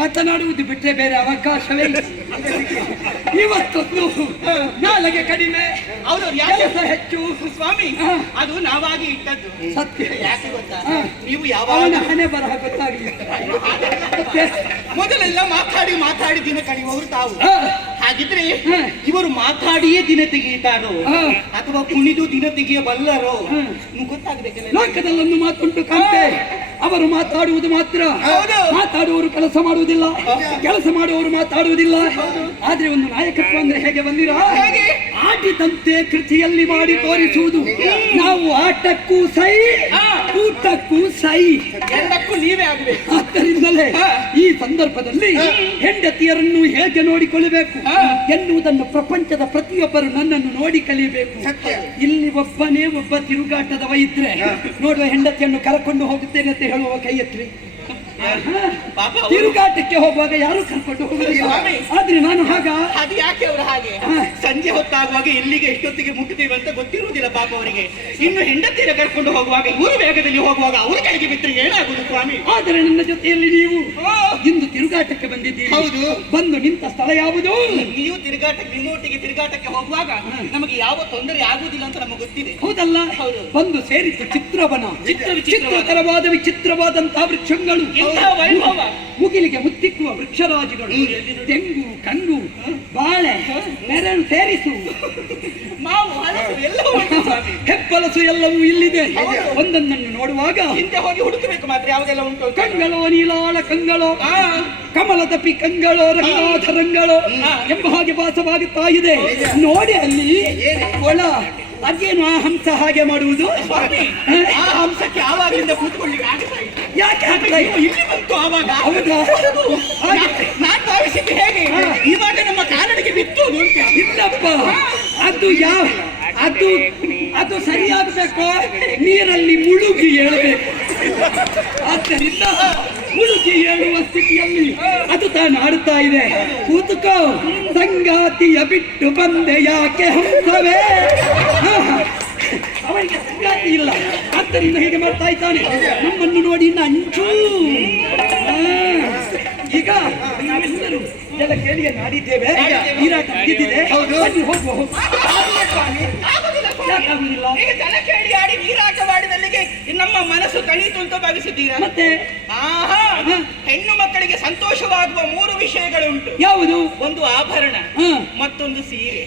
ಮಾತನಾಡುವುದು ಬಿಟ್ಟರೆ ಬೇರೆ ಅವಕಾಶವೇ ಇಲ್ಲ. ಇವತ್ತೊಂದು ನಾಳೆಗೆ ಕಡಿಮೆ, ಕೆಲಸ ಹೆಚ್ಚು. ಸ್ವಾಮಿ, ಅದು ನಾವಾಗಿ ಇಟ್ಟದ್ದು ಸತ್ಯ. ಯಾಕೆ ಗೊತ್ತಾ, ನೀವು ಯಾವಾಗ ಹಣೆ ಬರಹ ಗೊತ್ತಾಗಲಿಲ್ಲ. ಮೊದಲೆಲ್ಲ ಮಾತಾಡಿ ಮಾತಾಡಿ ದಿನ ಕಳೆಯುವವರು ತಾವು. ಹಾಗಿದ್ರೆ ಇವರು ಮಾತಾಡಿಯೇ ದಿನ ತೆಗೆಯುತ್ತಾರೋ ಅಥವಾ ಕುಣಿದು ದಿನ ತೆಗೆಯಬಲ್ಲರೋ ಗೊತ್ತಾಗಬೇಕಲ್ಲ. ಲೋಕದಲ್ಲೊಂದು ಮಾತುಂಟು ಕಂತೆ, ಅವರು ಮಾತಾಡುವುದು ಮಾತ್ರ, ಮಾತಾಡುವವರು ಕೆಲಸ ಮಾಡುವುದಿಲ್ಲ, ಕೆಲಸ ಮಾಡುವವರು ಮಾತಾಡುವುದಿಲ್ಲ. ಆದ್ರೆ ಒಂದು ನಾಯಕತ್ವ ಅಂದ್ರೆ ಹೇಗೆ ಬಂದಿರ, ಆಟಿದಂತೆ ಕೃತಿಯಲ್ಲಿ ಮಾಡಿ ತೋರಿಸುವುದು. ನಾವು ಆಟಕ್ಕೂ ಸೈ, ಊಟಕ್ಕೂ ಸೈ, ಎಲ್ಲಕ್ಕೂ ನೀವೇ ಆಗಬೇಕು. ಆದ್ದರಿಂದಲೇ ಈ ಸಂದರ್ಭದಲ್ಲಿ ಹೆಂಡತಿಯರನ್ನು ಹೇಗೆ ನೋಡಿಕೊಳ್ಳಬೇಕು ಎನ್ನುವುದನ್ನು ಪ್ರಪಂಚದ ಪ್ರತಿಯೊಬ್ಬರು ನನ್ನನ್ನು ನೋಡಿ ಕಲಿಯಬೇಕು. ಇಲ್ಲಿ ಒಬ್ಬನೇ ಒಬ್ಬ ತಿರುಗಾಟದವ ಇದ್ರೆ ನೋಡುವ, ಹೆಂಡತಿಯನ್ನು ಕರ್ಕೊಂಡು ಹೋಗುತ್ತೇನೆ ಅಂತ ಹೇಳುವ ಕೈ ಎತ್ರಿ. ತಿರುಗಾಟಕ್ಕೆ ಹೋಗುವಾಗ ಯಾರು ಕರ್ಕೊಂಡು ಹೋಗುದಿಲ್ಲ. ಆದ್ರೆ ನಾನು ಅದು ಯಾಕೆ ಅವರು ಹಾಗೆ ಸಂಜೆ ಹೊತ್ತಾಗುವಾಗ ಎಲ್ಲಿಗೆ ಎಷ್ಟೊತ್ತಿಗೆ ಮುಟ್ಟುತ್ತೇವೆ ಅಂತ ಗೊತ್ತಿರುವುದಿಲ್ಲ ಪಾಪ ಅವರಿಗೆ. ಇನ್ನು ಹೆಂಡತಿಯ ಕರ್ಕೊಂಡು ಹೋಗುವಾಗ ಇವರು ವೇಗದಲ್ಲಿ ಹೋಗುವಾಗ ಅವ್ರ ಕೈಗೆ ಬಿಟ್ಟರೆ ಏನಾಗುದು ಸ್ವಾಮಿ. ಆದರೆ ನನ್ನ ಜೊತೆಯಲ್ಲಿ ನೀವು ಇಂದು ತಿರುಗಾಟಕ್ಕೆ ಬಂದಿದ್ದೀರಿ. ಹೌದು. ಬಂದು ನಿಂತ ಸ್ಥಳ ಯಾವುದು? ನೀವು ನಿಮ್ಮೊಟ್ಟಿಗೆ ತಿರುಗಾಟಕ್ಕೆ ಹೋಗುವಾಗ ನಮಗೆ ಯಾವ ತೊಂದರೆ ಆಗುವುದಿಲ್ಲ ಅಂತ ನಮಗೆ ಗೊತ್ತಿದೆ. ಹೌದಲ್ಲ? ಹೌದು. ಬಂದು ಸೇರಿತು ಚಿತ್ರವನ. ಚಿತ್ರಕರವಾದ ವಿಚಿತ್ರವಾದಂತಹ ವೃಕ್ಷಗಳು, ವೈಭವ, ಮುಗಿಲಿಗೆ ಮುತ್ತಿಕ್ಕುವ ವೃಕ್ಷರಾಜಿಗಳು, ತೆಂಗು, ಕಂಗು, ಬಾಳೆ, ನೆರಳು ಸೇರಿಸು, ಮಾವು, ಹಲಸು ಎಲ್ಲವೂ ಉಂಟು ಸ್ವಾಮಿ. ಹೆಬ್ಬಲಸು ಎಲ್ಲವೂ ಇಲ್ಲಿದೆ. ಒಂದೊಂದನ್ನು ನೋಡುವಾಗ ಹಿಂದೆ ಹೋಗಿ ಹುಡುಕಬೇಕು ಮಾತ್ರ ಯಾವುದೆಲ್ಲ ಉಂಟು. ಕಂಗಳೋ, ನೀಲಾಳ ಕಂಗಳೋ, ಕಮಲದಪಿ ಕಂಗಳೋ, ರಂಗಾಧರಂಗಳೋ ಎಂಬ ಹಾಗೆ ಭಾಸವಾಗುತ್ತಾ ಇದೆ. ನೋಡಿ ಅಲ್ಲಿ ಒಳ ಅದೇನು ಆ ಹಂಸ ಹಾಗೆ ಮಾಡುವುದು? ಆ ಹಂಸಕ್ಕೆ ಆವಾಗಲಿಂದ ಕೂತ್ಕೊಳ್ಳಿಕ್ಕೆ ಆಗ್ತಾ ಇಲ್ಲ. ಯಾಕೆ ಆಗ್ತಾ ಇಲ್ಲ? ಇಲ್ಲಿ ಬಂತು ಆವಾಗ. ಹೌದಾ? ನಾನು ಭಾವಿಸಿದ್ದು ಹೇಗೆ ಇವಾಗ ನಮ್ಮ ಕಾಲಡಿಗೆ ಬಿತ್ತುವುದು ಅಂತ. ಇಲ್ಲಪ್ಪ, ಅದು ಸರಿಯಾಗಬೇಕು. ನೀರಲ್ಲಿ ಮುಳುಗಿ ಏಳಬೇಕು. ಆದ್ದರಿಂದ ಮುಳುಗಿ ಏಳುವ ಸ್ಥಿತಿಯಲ್ಲಿ ಅದು ತಾನು ಆಡುತ್ತಾ ಇದೆ. ಕೂತುಕೋ, ಸಂಗಾತಿಯ ಬಿಟ್ಟು ಬಂದೆ ಯಾಕೆ ಹಂಸವೇ? ಅವರಿಗೆ ಸಂಗಾತಿ ಇಲ್ಲ, ಆದ್ದರಿಂದ ಹೀಗೆ ಮಾಡ್ತಾ ಇದ್ದಾನೆ. ನಮ್ಮನ್ನು ನೋಡಿ ಇನ್ನು ಅಂಚು. ಈಗ ನಾವೆಲ್ಲರೂ ಎಲ್ಲ ಕೇಳಿಯೇ ನಾಡಿದ್ದೇವೆ. ನೀರಾಟ ಮುಗಿದಿದೆ. ಬನ್ನಿ ಹೋಗುವ. ಯಾಕಾಗುದಿಲ್ಲ? ಈಗ ಜನ ಕೇಳಿ ಆಡಿ ನೀರಾಟ ಮಾಡಿದಲ್ಲಿಗೆ ನಮ್ಮ ಮನಸ್ಸು ಕಳೀತು ಅಂತ ಭಾವಿಸಿದ್ದೀರಾ? ಮತ್ತೆ ಹೆಣ್ಣು ಮಕ್ಕಳಿಗೆ ಸಂತೋಷವಾಗುವ 3 ವಿಷಯಗಳುಂಟು. ಯಾವುದು? ಒಂದು ಆಭರಣ, ಮತ್ತೊಂದು ಸೀರೆ.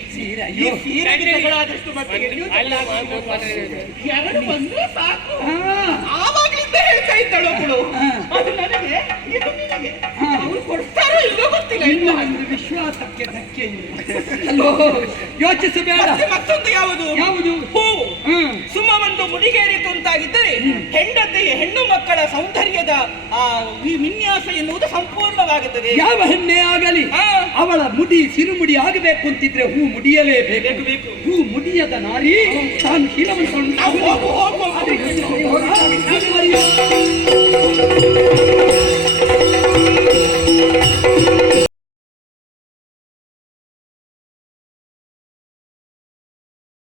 ಈ ಸೀರೆಗೆ ತಗಳಾದಷ್ಟು ಮಟ್ಟಿಗೆ ಎರಡು ಬಂದ್ರೆ ಸಾಕು. ಆವಾಗಲಿಂದ ಹೇಳ್ತಾ ಇದ್ದಳು ಅವಳು, ಅದು ನನಗೆ, ಇದು ನಿನಗೆ. ಅವ್ರು ಕೊಡ್ತಾರೋ ಇಲ್ಲೋ ಗೊತ್ತಿಲ್ಲ. ಇಲ್ಲ, ಒಂದು ವಿಶ್ವಾಸಕ್ಕೆ ಧಕ್ಕೆ ಇಲ್ಲ. ಅಲ್ಲೋ, ಯೋಚಿಸಬೇಡ. ಮತ್ತೊಂದು ಯಾವುದು? ಯಾವುದು? ಹೂವು. ಸುಮ್ಮ ಒಂದು ಮುಡಿಗೇರಿತು ಅಂತಾಗಿದ್ದರೆ ಹೆಣ್ಣು ಮಕ್ಕಳ ಸೌಂದರ್ಯದ ವಿನ್ಯಾಸ ಎನ್ನುವುದು ಸಂಪೂರ್ಣವಾಗುತ್ತದೆ. ಯಾವ ಹೆಣ್ಣೆ ಆಗಲಿ ಅವಳ ಮುಡಿ ಸಿರುಮುಡಿ ಆಗಬೇಕು ಅಂತಿದ್ರೆ ಹೂ ಮುಡಿಯಲೇಬೇಕು. ಹೂ ಮುಡಿಯದ ನಾರಿ ತಾನು ಶೀಲವನ್ನು